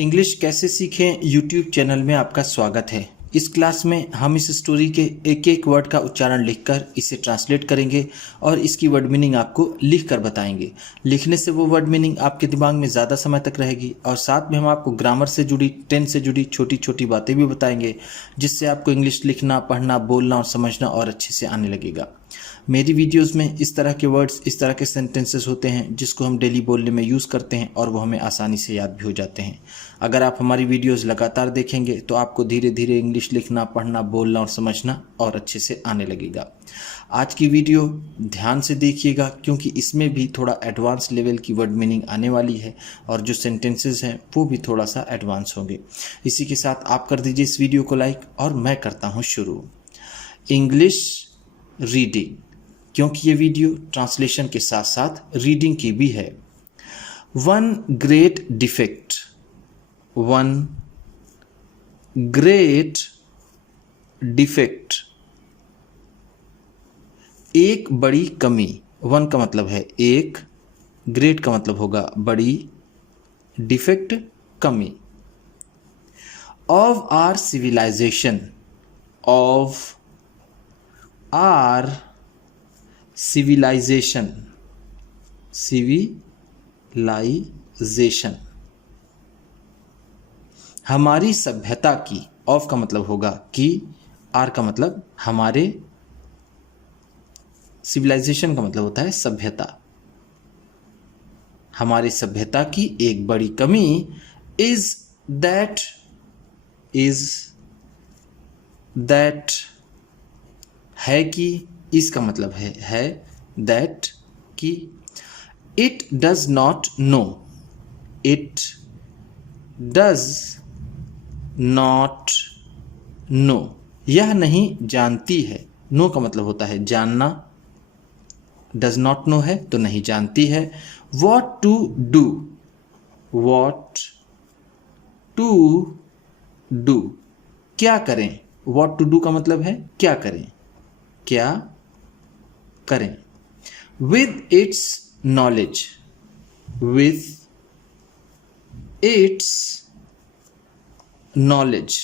English कैसे सीखें YouTube channel में आपका स्वागत है। इस क्लास में हम इस स्टोरी के एक एक वर्ड का उच्चारण लिखकर इसे ट्रांसलेट करेंगे और इसकी वर्ड मीनिंग आपको लिख कर बताएंगे। लिखने से वो वर्ड मीनिंग आपके दिमाग में ज़्यादा समय तक रहेगी और साथ में हम आपको ग्रामर से जुड़ी, टेंस से जुड़ी छोटी छोटी बातें भी बताएंगे, जिससे आपको इंग्लिश लिखना, पढ़ना, बोलना और समझना और अच्छे से आने लगेगा। मेरी वीडियोस में इस तरह के वर्ड्स, इस तरह के सेंटेंसेस होते हैं जिसको हम डेली बोलने में यूज़ करते हैं और वो हमें आसानी से याद भी हो जाते हैं। अगर आप हमारी वीडियोस लगातार देखेंगे तो आपको धीरे धीरे इंग्लिश लिखना, पढ़ना, बोलना और समझना और अच्छे से आने लगेगा। आज की वीडियो ध्यान से देखिएगा क्योंकि इसमें भी थोड़ा एडवांस लेवल की वर्ड मीनिंग आने वाली है और जो सेंटेंसेस हैं वो भी थोड़ा सा एडवांस होंगे। इसी के साथ आप कर दीजिए इस वीडियो को लाइक और मैं करता हूँ शुरू। इंग्लिश रीडिंग, क्योंकि ये वीडियो ट्रांसलेशन के साथ साथ रीडिंग की भी है। One great defect, one great defect, एक बड़ी कमी। वन का मतलब है एक, ग्रेट का मतलब होगा बड़ी, डिफेक्ट कमी। Of our civilization, of our civilization, civilization, हमारी सभ्यता की। ऑफ का मतलब होगा कि, आर का मतलब हमारे, सिविलाइजेशन का मतलब होता है सभ्यता। हमारी सभ्यता की एक बड़ी कमी इज दैट है कि, इसका मतलब है दैट कि, it does not know, it does not know, यह नहीं जानती है। नो का मतलब होता है जानना, डज नॉट नो है तो नहीं जानती है। What to do, what to do, क्या करें। वॉट टू डू का मतलब है क्या करें, क्या करें। With its knowledge, with its knowledge,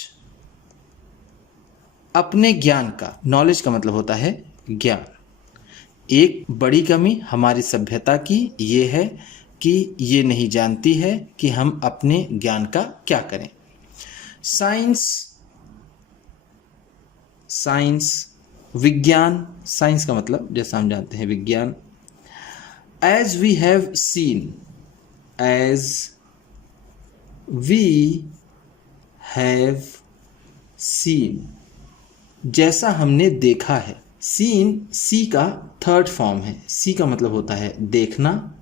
अपने ज्ञान का। नॉलेज का मतलब होता है ज्ञान। एक बड़ी कमी हमारी सभ्यता की ये है कि ये नहीं जानती है कि हम अपने ज्ञान का क्या करें। साइंस, साइंस विज्ञान, साइंस का मतलब जैसा हम जानते हैं विज्ञान। As we have seen, as we have seen, जैसा हमने देखा है। सीन, सी का थर्ड फॉर्म है। सी का मतलब होता है देखना,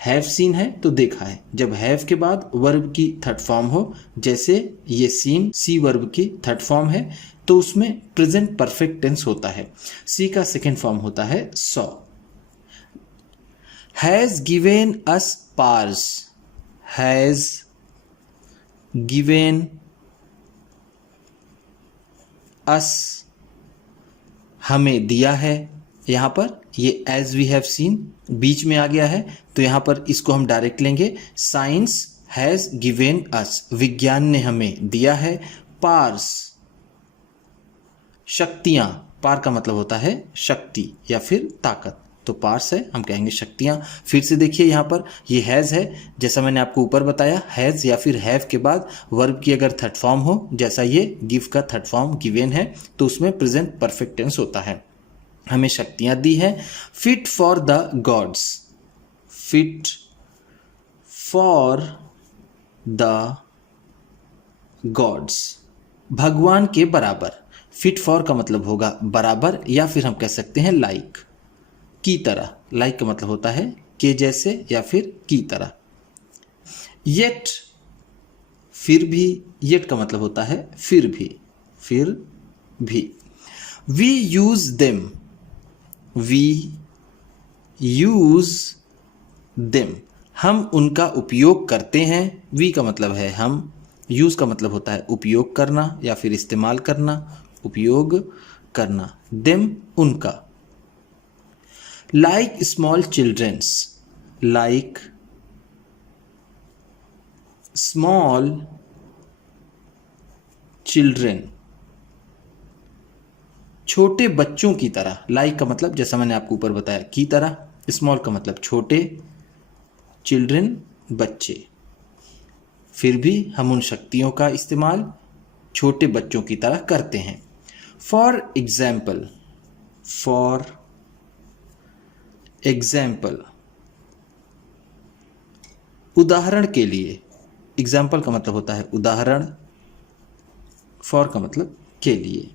हैव सीन है तो देखा है। जब हैव के बाद वर्ब की थर्ड फॉर्म हो, जैसे ये सीन सी वर्ब की थर्ड फॉर्म है, तो उसमें प्रेजेंट परफेक्ट टेंस होता है। सी का सेकेंड फॉर्म होता है so. Has given us pairs, has given us, हमें दिया है। यहाँ पर ये एज वी हैव सीन बीच में आ गया है तो यहाँ पर इसको हम डायरेक्ट लेंगे। साइंस हैज गिवेन अस, विज्ञान ने हमें दिया है। पार्स, शक्तियाँ। पार का मतलब होता है शक्ति या फिर ताकत, तो पार्स है, हम कहेंगे शक्तियाँ। फिर से देखिए यहाँ पर ये हैज़ है, जैसा मैंने आपको ऊपर बताया, हैज़ या फिर हैव के बाद वर्ब की अगर थर्ड फॉर्म हो, जैसा ये गिव का थर्ड फॉर्म गिवेन है, तो उसमें प्रेजेंट परफेक्ट टेंस होता है। हमें शक्तियाँ दी है। Fit for the gods, fit for the gods, भगवान के बराबर। फिट फॉर का मतलब होगा बराबर या फिर हम कह सकते हैं लाइक, की तरह। लाइक का मतलब होता है के जैसे या फिर की तरह। येट, फिर भी। येट का मतलब होता है फिर भी, फिर भी। We use them, we use them, हम उनका उपयोग करते हैं। वी का मतलब है हम, यूज का मतलब होता है उपयोग करना या फिर इस्तेमाल करना, उपयोग करना। देम, उनका। Like small childrens, like small children, छोटे बच्चों की तरह। लाइक का मतलब जैसा मैंने आपको ऊपर बताया की तरह, स्मॉल का मतलब छोटे, चिल्ड्रेन बच्चे। फिर भी हम उन शक्तियों का इस्तेमाल छोटे बच्चों की तरह करते हैं। फॉर एग्जाम्पल, फॉर एग्जाम्पल, उदाहरण के लिए। एग्जाम्पल का मतलब होता है उदाहरण, फॉर का मतलब के लिए।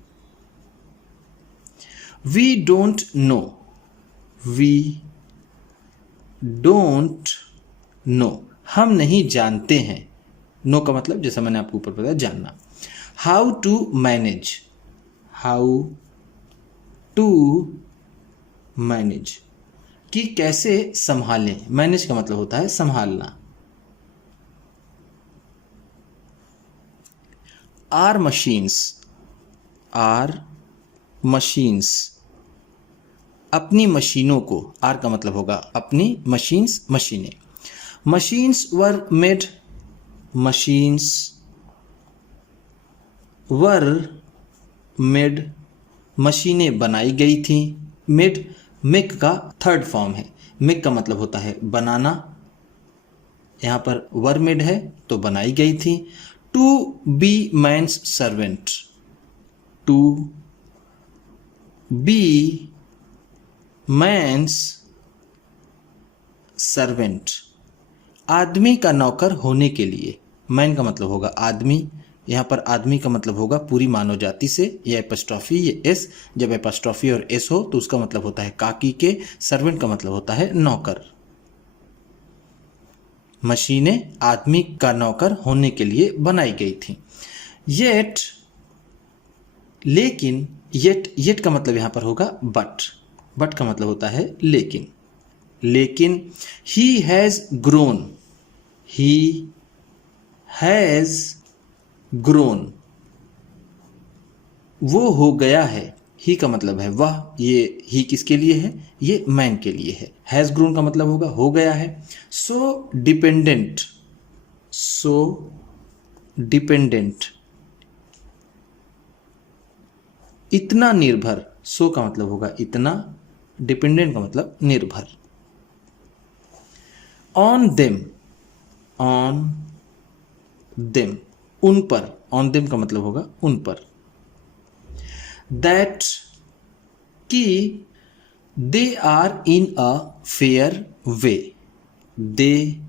We don't know, we don't know, हम नहीं जानते हैं। नो का मतलब जैसा मैंने आपको ऊपर बताया जानना। How to manage, how to manage, कि कैसे संभालें। मैनेज का मतलब होता है संभालना। आर मशीन्स, आर मशीन्स, अपनी मशीनों को। आर का मतलब होगा अपनी, मशीन्स मशीनें। Machines were made, machines were made, मशीनें बनाई गई थी। मेड मेक का थर्ड फॉर्म है। मेक का मतलब होता है बनाना, यहाँ पर वर मेड है तो बनाई गई थी। To be man's servant, to be man's servant, आदमी का नौकर होने के लिए। मैन का मतलब होगा आदमी, यहाँ पर आदमी का मतलब होगा पूरी मानव जाति से। ये एपस्ट्रॉफी, ये एस, जब एपस्ट्रॉफी और एस हो तो उसका मतलब होता है काकी के। सर्वेंट का मतलब होता है नौकर। मशीनें आदमी का नौकर होने के लिए बनाई गई थी। येट, लेकिन, येट का मतलब यहाँ पर होगा बट। बट का मतलब होता है लेकिन। लेकिन he has grown, he has grown, वो हो गया है। ही का मतलब है वह, ये ही किसके लिए है, ये मैन के लिए है। हैज़ ग्रोन का मतलब होगा हो गया है। सो डिपेंडेंट, सो डिपेंडेंट, इतना निर्भर। सो का मतलब होगा इतना, डिपेंडेंट का मतलब निर्भर। ऑन देम, ऑन देम, उन पर। ऑन देम का मतलब होगा उन पर। दैट, कि they are in a fair way, they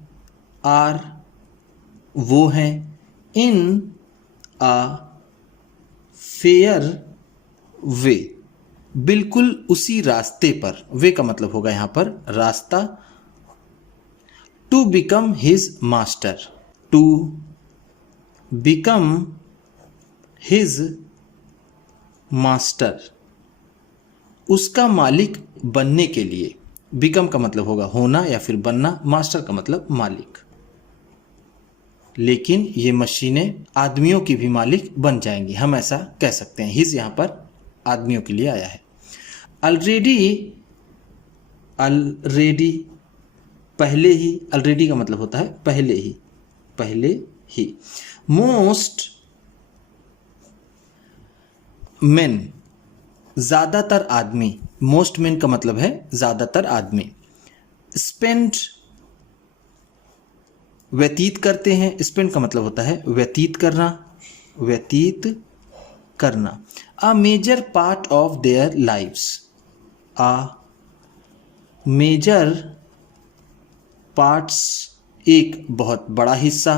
are, वो हैं, इन अ फेयर वे, बिल्कुल उसी रास्ते पर। वे का मतलब होगा यहाँ पर रास्ता। To become his master, to become his master, उसका मालिक बनने के लिए। बिकम का मतलब होगा होना या फिर बनना, मास्टर का मतलब मालिक। लेकिन ये मशीनें आदमियों की भी मालिक बन जाएंगी, हम ऐसा कह सकते हैं। हिज यहाँ पर आदमियों के लिए आया है। ऑलरेडी, ऑलरेडी, पहले ही। ऑलरेडी का मतलब होता है पहले ही, पहले ही। मोस्ट मेन, ज़्यादातर आदमी। मोस्ट मेन का मतलब है ज़्यादातर आदमी। स्पेंड, व्यतीत करते हैं। स्पेंड का मतलब होता है व्यतीत करना, व्यतीत करना। A major part of their lives, a major parts, एक बहुत बड़ा हिस्सा।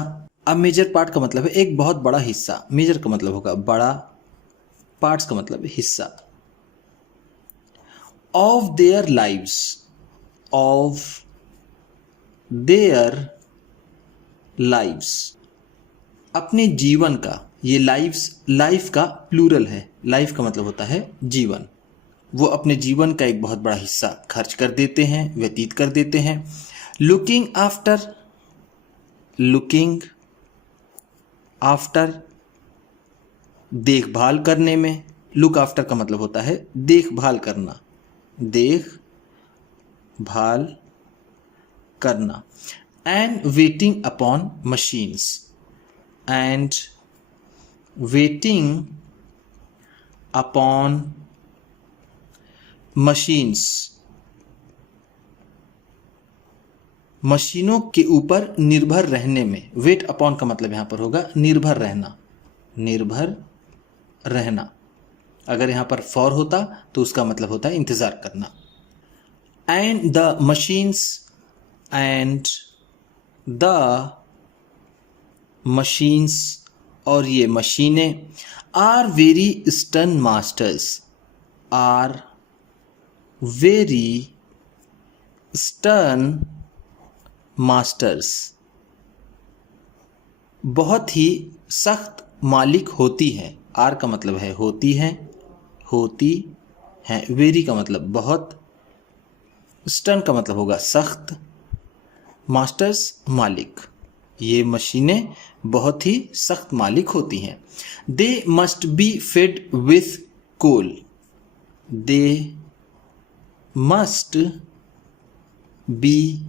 अ मेजर पार्ट का मतलब है एक बहुत बड़ा हिस्सा। मेजर का मतलब होगा बड़ा, पार्ट्स का मतलब हिस्सा। Of their lives, of their lives, अपने जीवन का। ये लाइव्स, लाइफ का प्लूरल है। लाइफ का मतलब होता है जीवन। वो अपने जीवन का एक बहुत बड़ा हिस्सा खर्च कर देते हैं, व्यतीत कर देते हैं। लुकिंग आफ्टर, लुकिंग आफ्टर, देखभाल करने में। लुक आफ्टर का मतलब होता है देखभाल करना, देखभाल करना। And waiting upon machines, and waiting upon machines, मशीनों के ऊपर निर्भर रहने में। वेट अपॉन का मतलब यहाँ पर होगा निर्भर रहना, निर्भर रहना। अगर यहाँ पर फॉर होता तो उसका मतलब होता है इंतज़ार करना। And the machines, and the machines, और ये मशीनें, are very stern masters, are very stern masters, बहुत ही सख्त मालिक होती हैं। आर का मतलब है होती हैं, होती हैं। वेरी का मतलब बहुत, स्टर्न का मतलब होगा सख्त, मास्टर्स मालिक। ये मशीनें बहुत ही सख्त मालिक होती हैं। They must be fed with coal, they must be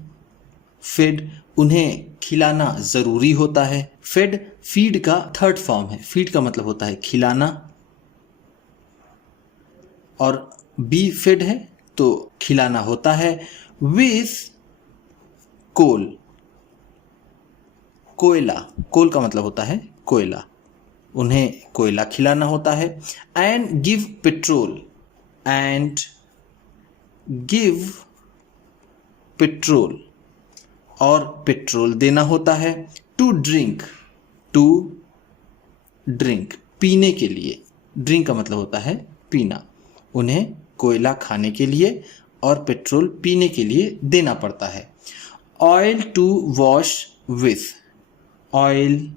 fed, उन्हें खिलाना ज़रूरी होता है। फेड फीड का थर्ड फॉर्म है। फीड का मतलब होता है खिलाना, और बी फेड है तो खिलाना होता है। विथ कोल, कोयला, कोल का मतलब होता है कोयला, उन्हें कोयला खिलाना होता है। And give petrol, and give petrol, और पेट्रोल देना होता है। टू ड्रिंक, टू ड्रिंक, पीने के लिए। ड्रिंक का मतलब होता है पीना। उन्हें कोयला खाने के लिए और पेट्रोल पीने के लिए देना पड़ता है। Oil to wash with, oil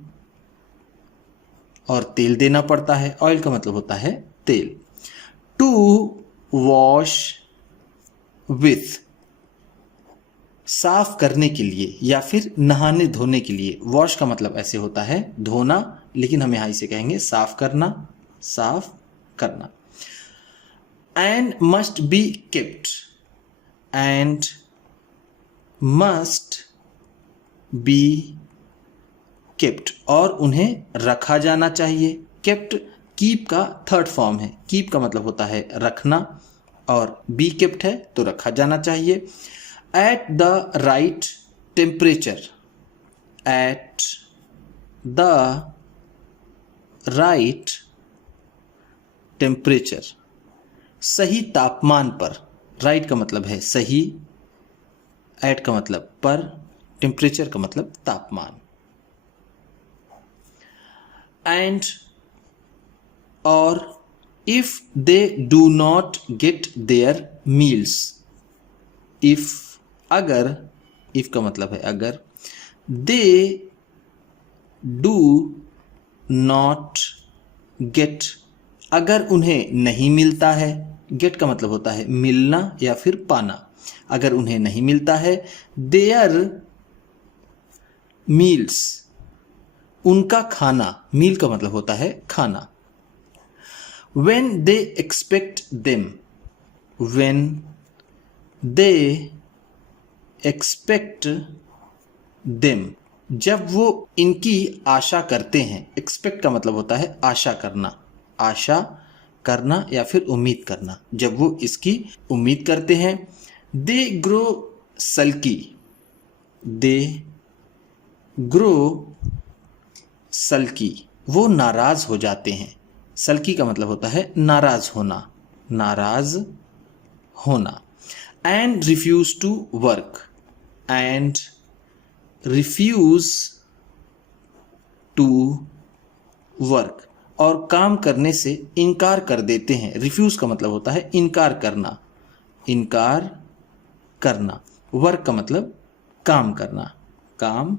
और तेल देना पड़ता है। ऑयल का मतलब होता है तेल। टू वॉश विथ, साफ करने के लिए या फिर नहाने धोने के लिए। वॉश का मतलब ऐसे होता है धोना, लेकिन हम यहां इसे कहेंगे साफ करना, साफ करना। And must be kept, and must be kept, और उन्हें रखा जाना चाहिए। केप्ट कीप का थर्ड फॉर्म है। कीप का मतलब होता है रखना, और बी केप्ट है तो रखा जाना चाहिए। At the right temperature, at the right temperature, सही तापमान पर। राइट का मतलब है सही, एट का मतलब पर, टेम्परेचर का मतलब तापमान। एंड और if they do not get their meals, if अगर, इफ का मतलब है अगर, दे डू नॉट गेट, अगर उन्हें नहीं मिलता है। गेट का मतलब होता है मिलना या फिर पाना। अगर उन्हें नहीं मिलता है, देयर मील्स, उनका खाना। मील का मतलब होता है खाना। when they expect them, when they expect them, जब वो इनकी आशा करते हैं। एक्सपेक्ट का मतलब होता है आशा करना, आशा करना या फिर उम्मीद करना। जब वो इसकी उम्मीद करते हैं। दे ग्रो सल्की, दे ग्रो सल्की, वो नाराज हो जाते हैं। सल्की का मतलब होता है नाराज होना, नाराज होना। And refuse to work, and refuse to work, और काम करने से इनकार कर देते हैं। रिफ्यूज का मतलब होता है इनकार करना, इनकार करना। वर्क का मतलब काम करना, काम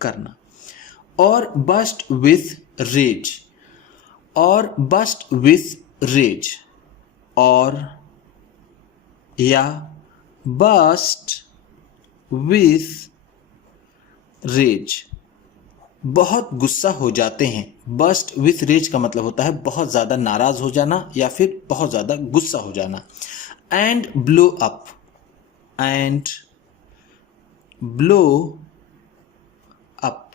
करना। और बस्ट विथ रेज, और बस्ट विथ रेज, और या बस्ट विथ रेज, बहुत गुस्सा हो जाते हैं। बस्ट विथ रेज का मतलब होता है बहुत ज़्यादा नाराज हो जाना या फिर बहुत ज़्यादा गुस्सा हो जाना। And blow up, and blow up,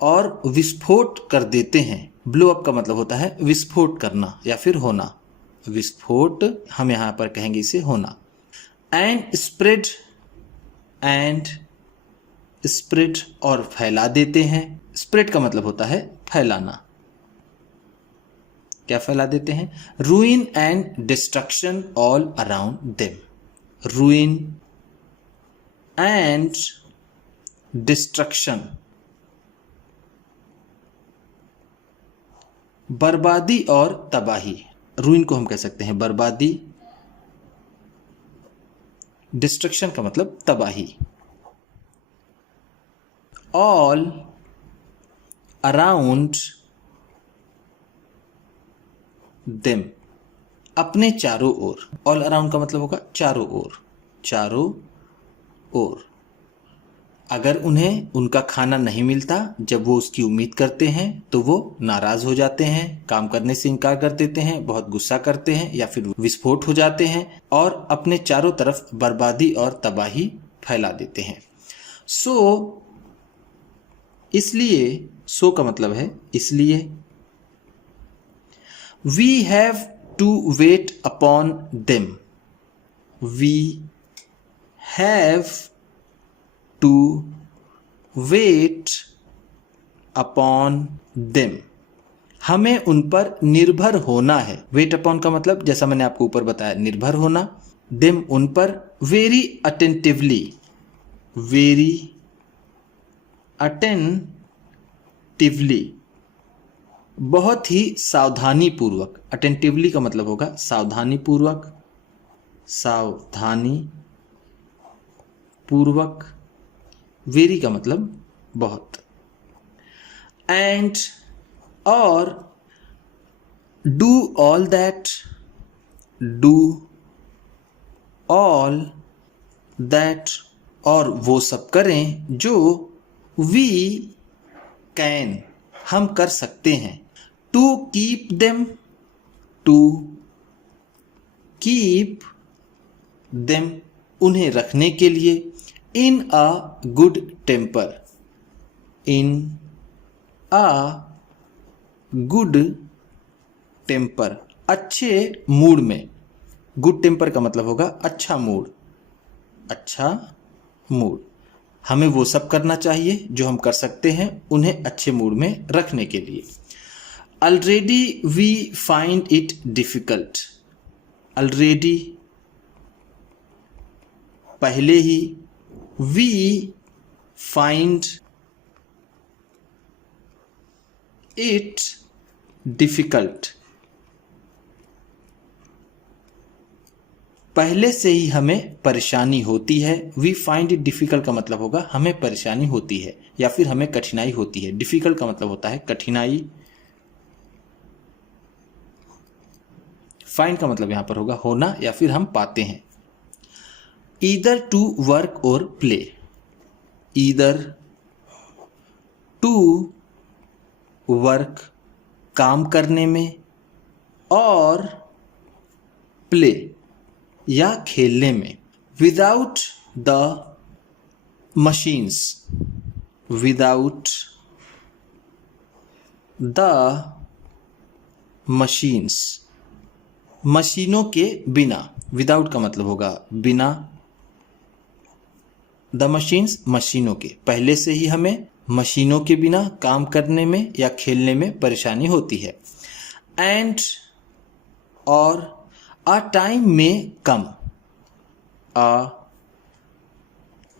और विस्फोट कर देते हैं। ब्लो अप का मतलब होता है विस्फोट करना या फिर होना। विस्फोट हम यहाँ पर कहेंगे इसे होना। एंड स्प्रेड और फैला देते हैं। स्प्रेड का मतलब होता है फैलाना। क्या फैला देते हैं? रूइन and destruction all around them. रूइन and destruction, बर्बादी और तबाही। रूइन को हम कह सकते हैं बर्बादी, डिस्ट्रक्शन का मतलब तबाही। ऑल अराउंड देम, अपने चारों ओर। ऑल अराउंड का मतलब होगा चारों ओर, चारों ओर। अगर उन्हें उनका खाना नहीं मिलता, जब वो उसकी उम्मीद करते हैं तो वो नाराज हो जाते हैं, काम करने से इनकार कर देते हैं, बहुत गुस्सा करते हैं या फिर विस्फोट हो जाते हैं और अपने चारों तरफ बर्बादी और तबाही फैला देते हैं। सो इसलिए, सो का मतलब है इसलिए। We have to wait upon them. We have to wait upon them, हमें उन पर निर्भर होना है। वेट अपॉन का मतलब जैसा मैंने आपको ऊपर बताया, निर्भर होना। देम, उन पर। वेरी अटेंटिवली, वेरी अटेंटिवली, बहुत ही सावधानी पूर्वक। अटेंटिवली का मतलब होगा सावधानी पूर्वक, सावधानी पूर्वक। वेरी का मतलब बहुत। एंड और do all that, do all that, और वो सब करें जो वी कैन, हम कर सकते हैं। To keep them, to keep them, उन्हें रखने के लिए। In a good temper, in a good temper, अच्छे मूड में। गुड टेम्पर का मतलब होगा अच्छा मूड, अच्छा मूड। हमें वो सब करना चाहिए जो हम कर सकते हैं उन्हें अच्छे मूड में रखने के लिए। Already we find it difficult, already पहले ही, वी फाइंड इट डिफिकल्ट, पहले से ही हमें परेशानी होती है। वी फाइंड इट डिफिकल्ट का मतलब होगा हमें परेशानी होती है या फिर हमें कठिनाई होती है। डिफिकल्ट का मतलब होता है कठिनाई। फाइंड का मतलब यहां पर होगा होना या फिर हम पाते हैं। ईदर टू वर्क और प्ले, ईदर टू वर्क, काम करने में, और प्ले, या खेलने में। Without the machines, without the machines, मशीनों के बिना। विदाउट का मतलब होगा बिना, द मशीन्स, मशीनों के। पहले से ही हमें मशीनों के बिना काम करने में या खेलने में परेशानी होती है। एंड और अ टाइम में कम, अ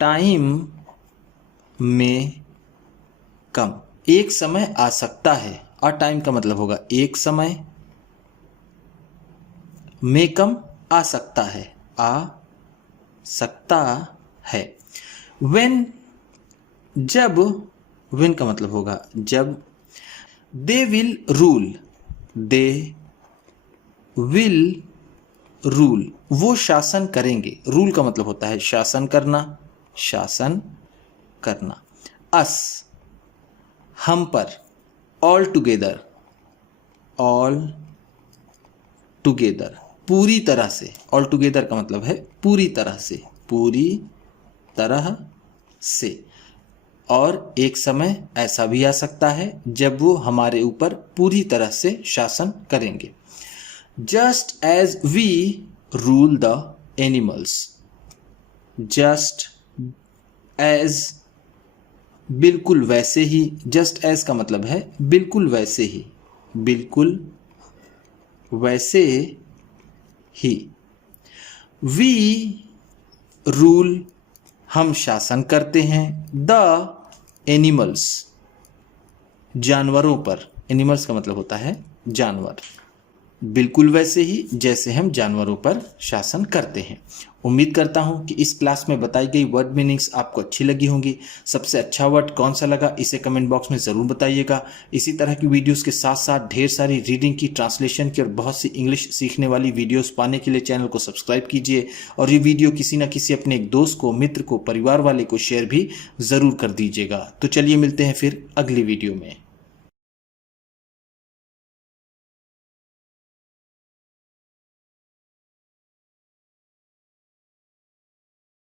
टाइम में कम, एक समय आ सकता है। अ टाइम का मतलब होगा एक समय, में कम आ सकता है, आ सकता है। when, जब, when का मतलब होगा जब। they will rule, they will rule, वो शासन करेंगे। रूल का मतलब होता है शासन करना, शासन करना। us, हम पर। all together, all together, पूरी तरह से। ऑल टुगेदर का मतलब है पूरी तरह से, पूरी तरह से। और एक समय ऐसा भी आ सकता है जब वो हमारे ऊपर पूरी तरह से शासन करेंगे। Just as we rule the animals, just as बिल्कुल वैसे ही, जस्ट एज का मतलब है बिल्कुल वैसे ही, बिल्कुल वैसे ही। वी रूल हम शासन करते हैं, द एनिमल्स जानवरों पर, एनिमल्स का मतलब होता है जानवर, बिल्कुल वैसे ही जैसे हम जानवरों पर शासन करते हैं। उम्मीद करता हूं कि इस क्लास में बताई गई वर्ड मीनिंग्स आपको अच्छी लगी होंगी। सबसे अच्छा वर्ड कौन सा लगा इसे कमेंट बॉक्स में ज़रूर बताइएगा। इसी तरह की वीडियोस के साथ साथ ढेर सारी रीडिंग की, ट्रांसलेशन की और बहुत सी इंग्लिश सीखने वाली वीडियोस पाने के लिए चैनल को सब्सक्राइब कीजिए और ये वीडियो किसी न किसी अपने एक दोस्त को, मित्र को, परिवार वाले को शेयर भी ज़रूर कर दीजिएगा। तो चलिए मिलते हैं फिर अगली वीडियो में।